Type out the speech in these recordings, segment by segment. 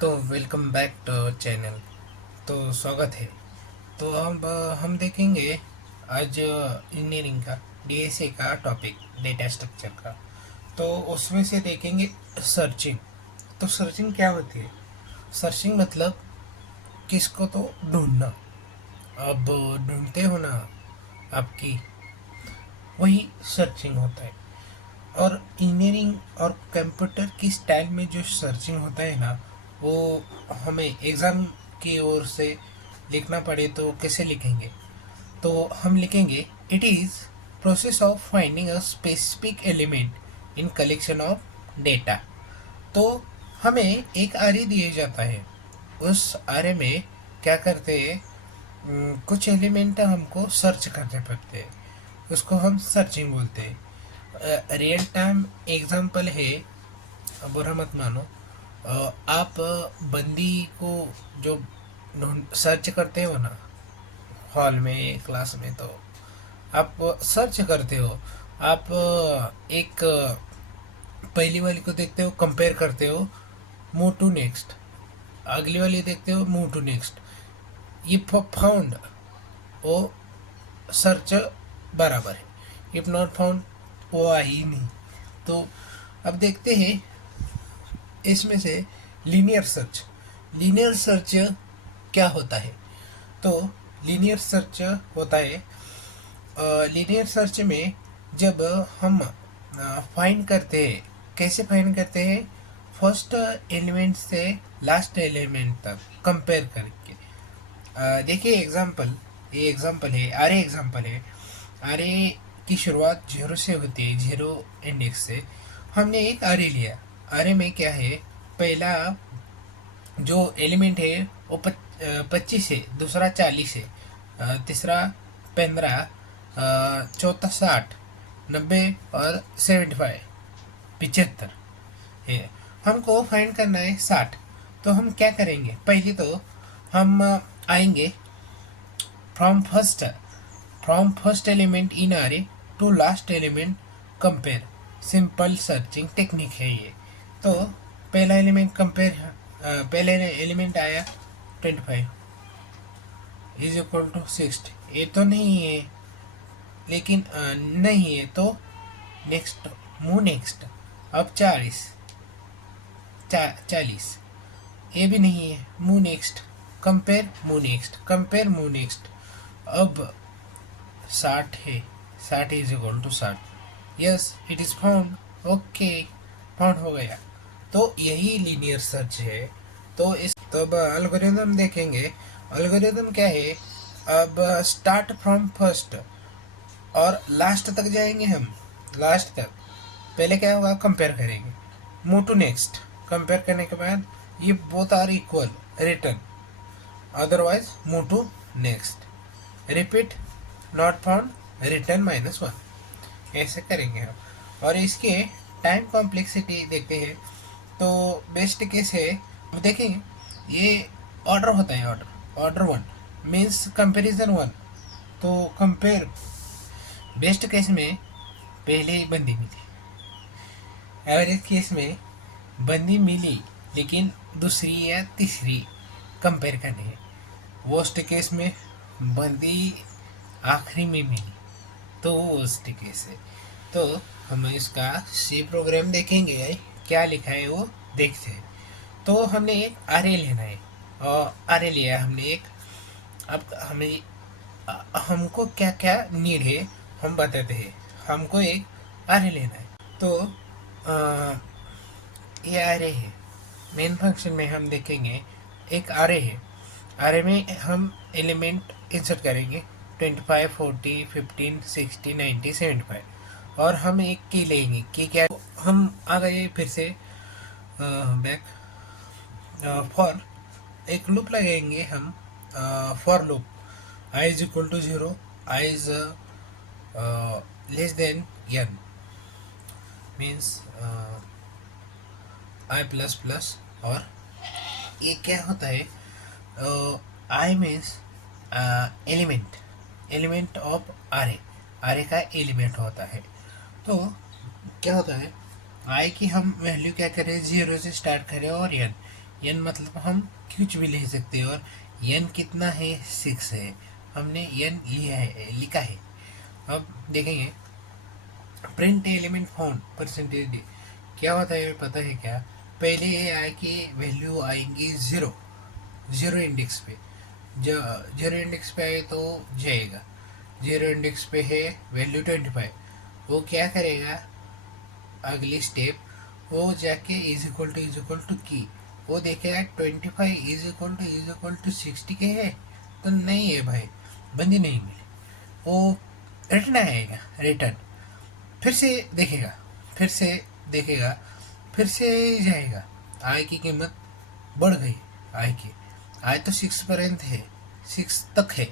तो welcome back to channel. तो स्वागत है। तो हम देखेंगे आज इंजीनियरिंग का डीएसए का टॉपिक डेटा स्ट्रक्चर का। तो उसमें से देखेंगे सर्चिंग। तो सर्चिंग क्या होती है? सर्चिंग मतलब किसको तो ढूंढना। अब ढूंढते हो ना आपकी, वही सर्चिंग होता है। और इंजीनियरिंग और कंप्यूटर की स्टाइल में जो सर्चिंग होता है ना, वो हमें एग्ज़ाम की ओर से लिखना पड़े तो कैसे लिखेंगे? तो हम लिखेंगे it is process of finding a specific element in collection of data. तो हमें एक आरे दिया जाता है। उस आरे में क्या करते हैं, कुछ एलिमेंट हमको सर्च करने पड़ते हैं। उसको हम सर्चिंग बोलते हैं। रियल टाइम एग्जांपल है, बुरा मत मानो। आप बंदी को जो ढूंढ सर्च करते हो ना, हॉल में क्लास में, तो आप सर्च करते हो। आप एक पहली वाली को देखते हो, कंपेयर करते हो, मूव टू नेक्स्ट। अगली वाली देखते हो, मूव टू नेक्स्ट। ये फाउंड, वो सर्च बराबर है। इफ नॉट फाउंड, वो आ ही नहीं। तो अब देखते हैं इसमें से लीनियर सर्च। लीनियर सर्च क्या होता है? तो लीनियर सर्च होता है, लीनियर सर्च में जब हम फाइंड करते हैं, कैसे फाइंड करते हैं? फर्स्ट एलिमेंट से लास्ट एलिमेंट तक कंपेयर करके। देखिए एग्जांपल, ये एग्जांपल है, आरे एग्जांपल है। आरे की शुरुआत जीरो से होती है, जीरो इंडेक्स से। हमने एक आरे लिया। आरे में क्या है? पहला जो एलिमेंट है वो 25 है, दूसरा 40 है, तीसरा 15, चौथा 60, 90 और 75, 75 है। हमको फाइंड करना है 60। तो हम क्या करेंगे? पहले तो हम आएंगे from first element in array to last element compare. Simple searching technique है ये। तो पहला एलिमेंट कंपेयर, पहले एलिमेंट आया 25 इज इक्वल टू 60। ये तो नहीं है, लेकिन नहीं है तो नेक्स्ट, मूव नेक्स्ट। अब 40, ये भी नहीं है, move next. Compare, move next, compare, move next. अब 60 है, 60 is equal to 60। Yes, it is found. Okay, found हो गया। तो यही लीनियर सर्च है। तो अब एल्गोरिथम देखेंगे। एल्गोरिथम क्या है? अब स्टार्ट फ्रॉम फर्स्ट और लास्ट तक जाएंगे हम। लास्ट तक पहले क्या होगा? कंपेयर करेंगे, मूव टू नेक्स्ट। कंपेयर करने के बाद ये both are equal, return, otherwise move to next. Repeat, not found, return -1। ऐसे करेंगे हम। और इसके टाइम कॉम्प्लेक्सिटी देखते हैं। तो बेस्ट केस है, देखेंगे ये ऑर्डर होता है। Order 1 means comparison 1। तो कंपेयर, बेस्ट केस में पहले ही बंदी मिली, एवरेज केस में बंदी मिली लेकिन दूसरी या तीसरी कंपेयर करनी है। वर्स्ट केस में बंदी आखिरी में मिली, तो वर्स्ट केस है। तो हम इसका सी प्रोग्राम देखेंगे, क्या लिखा है वो देखते हैं। तो हमने एक आरे लेना है, और आरे लिया हमने एक। अब हमें हमको क्या क्या नीड है हम बताते हैं। हमको एक आरे लेना है। तो ये आरे है। मेन फंक्शन में हम देखेंगे एक आरे है। आरे में हम एलिमेंट इंसर्ट करेंगे 25, 40, 15, 60, 90, 75। और हम एक की लेंगे। की क्या? हम आ गए फिर से बैक। फॉर एक लूप लगाएंगे हम। For loop i is equal to 0, i is less than n, means i plus plus. और ये क्या होता है? I means element of array. Array का एलिमेंट होता है। तो क्या होता है? आई की हम वैल्यू क्या करें? 0 से स्टार्ट करें और n। एन मतलब हम कुछ भी ले सकते हैं, और एन कितना है, 6 है, हमने एन लिखा है। अब देखेंगे प्रिंट एलिमेंट फाउंड परसेंटेज क्या होता है पता है क्या? पहले ये आए कि वैल्यू आएंगी ज़ीरो, ज़ीरो इंडेक्स पे। जब ज़ीरो इंडेक्स पे आए तो जाएगा, ज़ीरो इंडेक्स पे है वैल्यू 25, वो क्या करेगा अगली स्टेप, वो जाके इज इक्वल टू की वो देखेगा 25 इज इक्वल टू 60 के है, तो नहीं है भाई, बंदी नहीं मिली, वो रिटर्न आएगा, रिटर्न फिर से देखेगा, फिर से देखेगा, फिर से जाएगा, आय की कीमत बढ़ गई, आय की, आय तो 6 पर्यंत है, 6 तक है,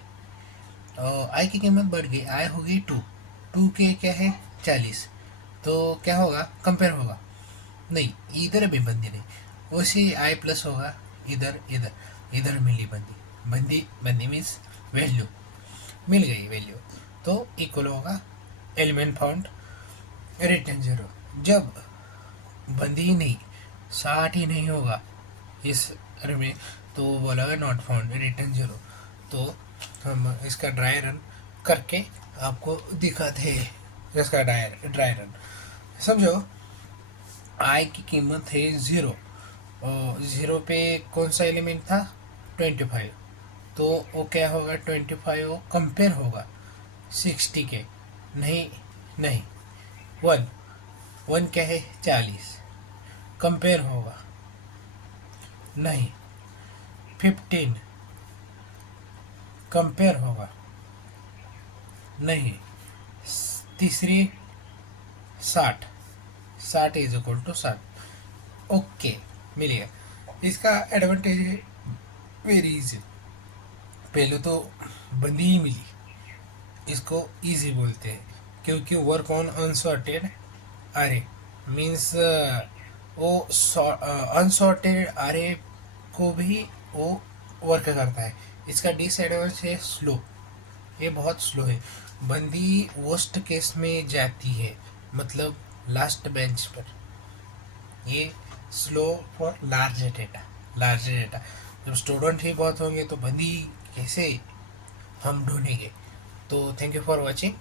आय की कीमत बढ़ गई, आय होगी 2, 2 के क्या है 40, तो क्या होगा, कंपेयर होगा, नहीं इधर भी बंदी नहीं, वैसे आई प्लस होगा, इधर इधर इधर मिली बंदी, बंदी बंदी मीन्स वैल्यू मिल गई, वैल्यू तो इक्वल होगा एलिमेंट फाउंड रिटर्न 0। जब बंदी ही नहीं, 60 ही नहीं होगा इस में, तो वो बोलेगा नॉट फाउंड रिटर्न 0। तो हम इसका ड्राई रन करके आपको दिखाते हैं, इसका ड्राई रन समझो। आई की कीमत है 0, और 0 पे कौन सा एलिमेंट था 25, तो वो क्या होगा 25 वो कंपेयर होगा 60 के, नहीं नहीं 1, 1 क्या है 40, कंपेयर होगा, नहीं 15 कंपेयर होगा, नहीं तीसरी 60, 60 इज इक्वल टू 60, ओके मिलेगा। इसका एडवांटेज है वेरी इजी, पहले तो बंदी ही मिली, इसको इजी बोलते हैं, क्योंकि वर्क ऑन अनसॉर्टेड अरे मीन्स वो अनसॉर्टेड अरे को भी वो वर्क करता है। इसका डिसएडवांटेज है स्लो, ये बहुत स्लो है, बंदी वर्स्ट केस में जाती है, मतलब लास्ट बेंच पर, ये स्लो फॉर लार्ज डेटा, जब स्टूडेंट ही बहुत होंगे तो बंदी कैसे हम ढूंढेंगे। तो थैंक यू फॉर वॉचिंग।